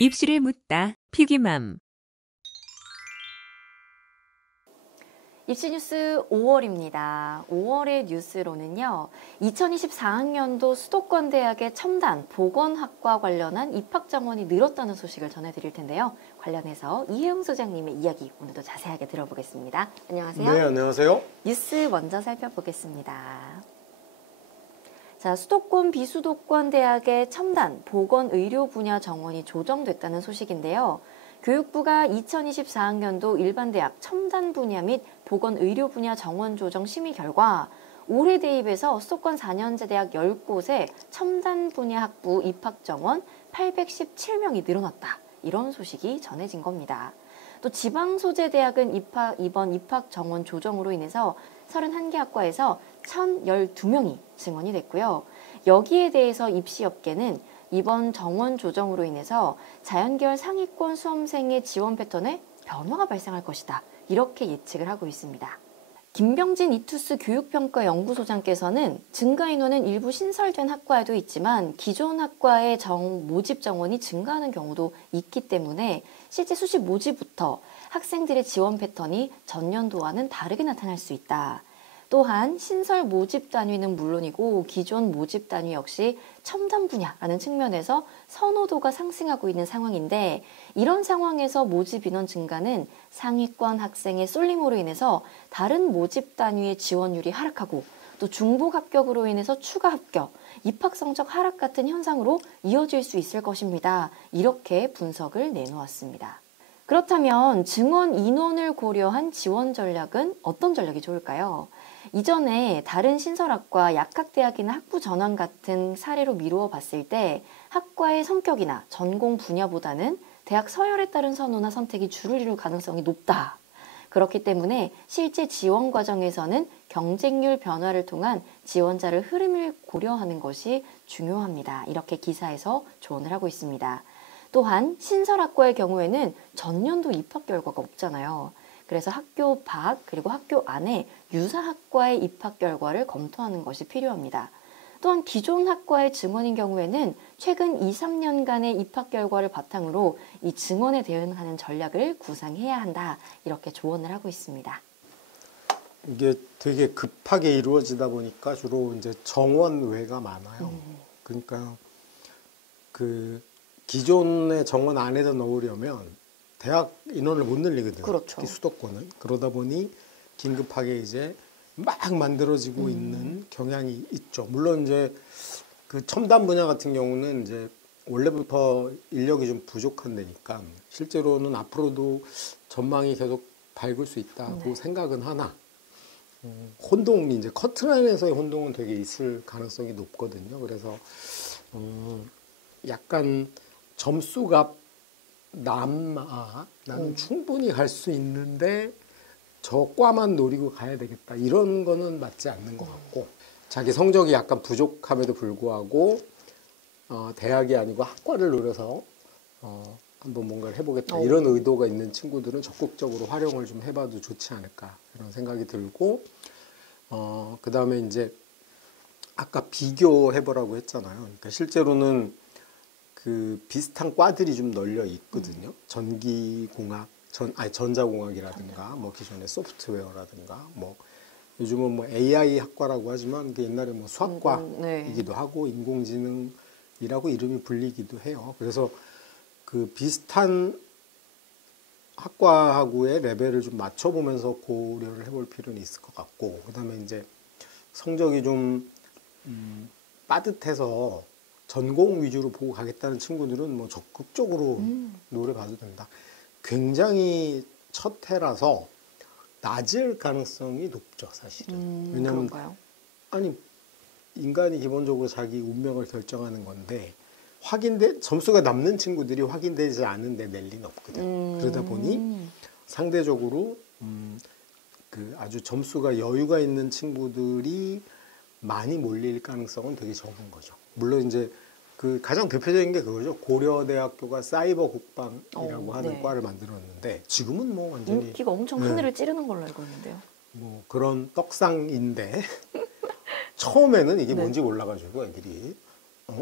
입술을 묻다 피기맘. 입시뉴스 5월입니다. 5월의 뉴스로는요. 2024학년도 수도권대학의 첨단 보건학과 관련한 입학 정원이 늘었다는 소식을 전해드릴 텐데요. 관련해서 이혜영 소장님의 이야기 오늘도 자세하게 들어보겠습니다. 안녕하세요. 네, 안녕하세요. 뉴스 먼저 살펴보겠습니다. 자, 수도권 비수도권 대학의 첨단 보건의료 분야 정원이 조정됐다는 소식인데요. 교육부가 2024학년도 일반대학 첨단 분야 및 보건의료 분야 정원 조정 심의 결과 올해 대입에서 수도권 4년제 대학 10곳에 첨단 분야 학부 입학 정원 817명이 늘어났다. 이런 소식이 전해진 겁니다. 또 지방 소재 대학은 이번 입학 정원 조정으로 인해서 31개 학과에서 1,012명이 증원이 됐고요. 여기에 대해서 입시업계는 이번 정원 조정으로 인해서 자연계열 상위권 수험생의 지원 패턴에 변화가 발생할 것이다. 이렇게 예측을 하고 있습니다. 김병진 이투스 교육평가연구소장께서는 증가 인원은 일부 신설된 학과에도 있지만 기존 학과의 모집 정원이 증가하는 경우도 있기 때문에 실제 수시 모집부터 학생들의 지원 패턴이 전년도와는 다르게 나타날 수 있다. 또한 신설 모집 단위는 물론이고 기존 모집 단위 역시 첨단 분야라는 측면에서 선호도가 상승하고 있는 상황인데 이런 상황에서 모집 인원 증가는 상위권 학생의 쏠림으로 인해서 다른 모집 단위의 지원율이 하락하고 또 중복 합격으로 인해서 추가 합격, 입학 성적 하락 같은 현상으로 이어질 수 있을 것입니다. 이렇게 분석을 내놓았습니다. 그렇다면 증원 인원을 고려한 지원 전략은 어떤 전략이 좋을까요? 이전에 다른 신설학과 약학대학이나 학부 전환 같은 사례로 미루어 봤을 때 학과의 성격이나 전공 분야보다는 대학 서열에 따른 선호나 선택이 주를 이룰 가능성이 높다. 그렇기 때문에 실제 지원 과정에서는 경쟁률 변화를 통한 지원자를 흐름을 고려하는 것이 중요합니다. 이렇게 기사에서 조언을 하고 있습니다. 또한 신설학과의 경우에는 전년도 입학 결과가 없잖아요. 그래서 학교 밖 그리고 학교 안에 유사학과의 입학 결과를 검토하는 것이 필요합니다. 또한 기존 학과의 증원인 경우에는 최근 2, 3년간의 입학 결과를 바탕으로 이 증원에 대응하는 전략을 구상해야 한다. 이렇게 조언을 하고 있습니다. 이게 되게 급하게 이루어지다 보니까 주로 이제 정원외가 많아요. 그러니까 그 기존의 정원 안에다 넣으려면 대학 인원을 못 늘리거든요. 그렇죠. 특히 수도권은. 그러다 보니 긴급하게 이제 막 만들어지고 있는 경향이 있죠. 물론 이제 그 첨단 분야 같은 경우는 이제 원래부터 인력이 좀 부족한 데니까 실제로는 앞으로도 전망이 계속 밝을 수 있다고 생각은 하나 혼동이 이제 커트라인에서의 혼동은 되게 있을 가능성이 높거든요. 그래서 약간 점수가 나는 충분히 갈 수 있는데 저 과만 노리고 가야 되겠다 이런 거는 맞지 않는 것 같고 자기 성적이 약간 부족함에도 불구하고 대학이 아니고 학과를 노려서 한번 뭔가를 해보겠다 이런 의도가 있는 친구들은 적극적으로 활용을 좀 해봐도 좋지 않을까 이런 생각이 들고 그 다음에 이제 아까 비교해보라고 했잖아요. 그러니까 실제로는 그 비슷한 과들이 좀 널려 있거든요. 전기공학, 전자공학이라든가, 뭐 기존의 소프트웨어라든가, 뭐 요즘은 뭐 AI 학과라고 하지만 그 옛날에 뭐 수학과이기도 하고 인공지능이라고 이름이 불리기도 해요. 그래서 그 비슷한 학과하고의 레벨을 좀 맞춰보면서 고려를 해볼 필요는 있을 것 같고, 그다음에 이제 성적이 좀 빠듯해서 전공 위주로 보고 가겠다는 친구들은 뭐 적극적으로 노려봐도 된다. 굉장히 첫 해라서 낮을 가능성이 높죠, 사실은. 왜냐하면 그런가요? 아니 인간이 기본적으로 자기 운명을 결정하는 건데 점수가 남는 친구들이 확인되지 않은데 낼 리는 없거든. 그러다 보니 상대적으로 그 아주 점수가 여유가 있는 친구들이 많이 몰릴 가능성은 되게 적은 거죠. 물론 이제 그 가장 대표적인 게 그거죠. 고려대학교가 사이버 국방이라고 하는 과를 만들었는데 지금은 뭐 완전히 인기가 엄청 하늘을 찌르는 걸로 알고 있는데요. 뭐 그런 떡상인데 처음에는 이게 뭔지 몰라가지고 애들이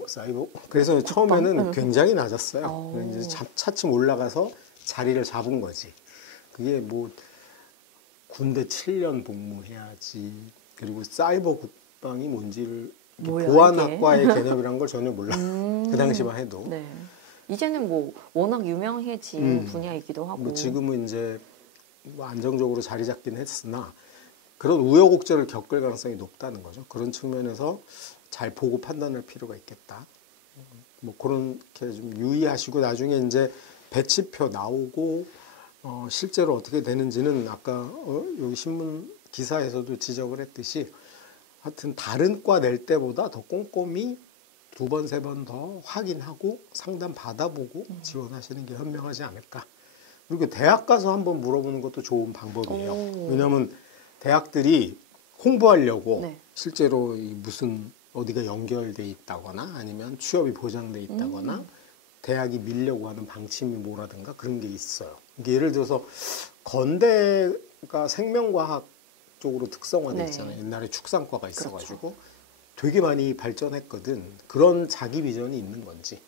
사이버. 그래서 처음에는 굉장히 낮았어요. 오. 이제 차츰 올라가서 자리를 잡은 거지. 그게 뭐 군대 7년 복무해야지. 그리고 사이버 국방이 뭔지를 뭐야, 보안학과의 개념이란 걸 전혀 몰랐어요. 그 당시만 해도. 네. 이제는 뭐 워낙 유명해진 분야이기도 하고. 뭐 지금은 이제 뭐 안정적으로 자리 잡긴 했으나 그런 우여곡절을 겪을 가능성이 높다는 거죠. 그런 측면에서 잘 보고 판단할 필요가 있겠다. 뭐 그렇게 좀 유의하시고 나중에 이제 배치표 나오고 실제로 어떻게 되는지는 아까 여기 신문 기사에서도 지적을 했듯이 하여튼 다른 과 낼 때보다 더 꼼꼼히 2번, 3번 더 확인하고 상담 받아보고 지원하시는 게 현명하지 않을까. 그리고 대학 가서 한번 물어보는 것도 좋은 방법이에요. 오. 왜냐하면 대학들이 홍보하려고 네. 실제로 무슨 어디가 연결돼 있다거나 아니면 취업이 보장돼 있다거나 대학이 밀려고 하는 방침이 뭐라든가 그런 게 있어요. 이게 예를 들어서 건대가 생명과학 쪽으로 특성화돼 네. 있잖아요. 옛날에 축산과가 있어가지고 그렇죠. 되게 많이 발전했거든. 그런 자기 비전이 있는 건지.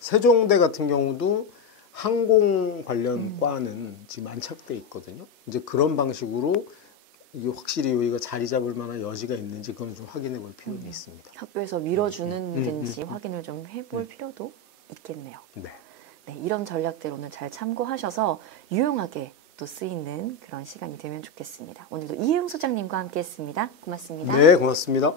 세종대 같은 경우도 항공 관련 과는 지금 안착돼 있거든요. 이제 그런 방식으로 이게 확실히 여기가 자리 잡을 만한 여지가 있는지 그건 좀 확인해 볼 필요는 있습니다. 학교에서 밀어주는지 확인을 좀 해볼 필요도 있겠네요. 네. 네, 이런 전략들 오늘 잘 참고하셔서 유용하게 또 쓰이는 그런 시간이 되면 좋겠습니다. 오늘도 이혜용 소장님과 함께했습니다. 고맙습니다. 네, 고맙습니다.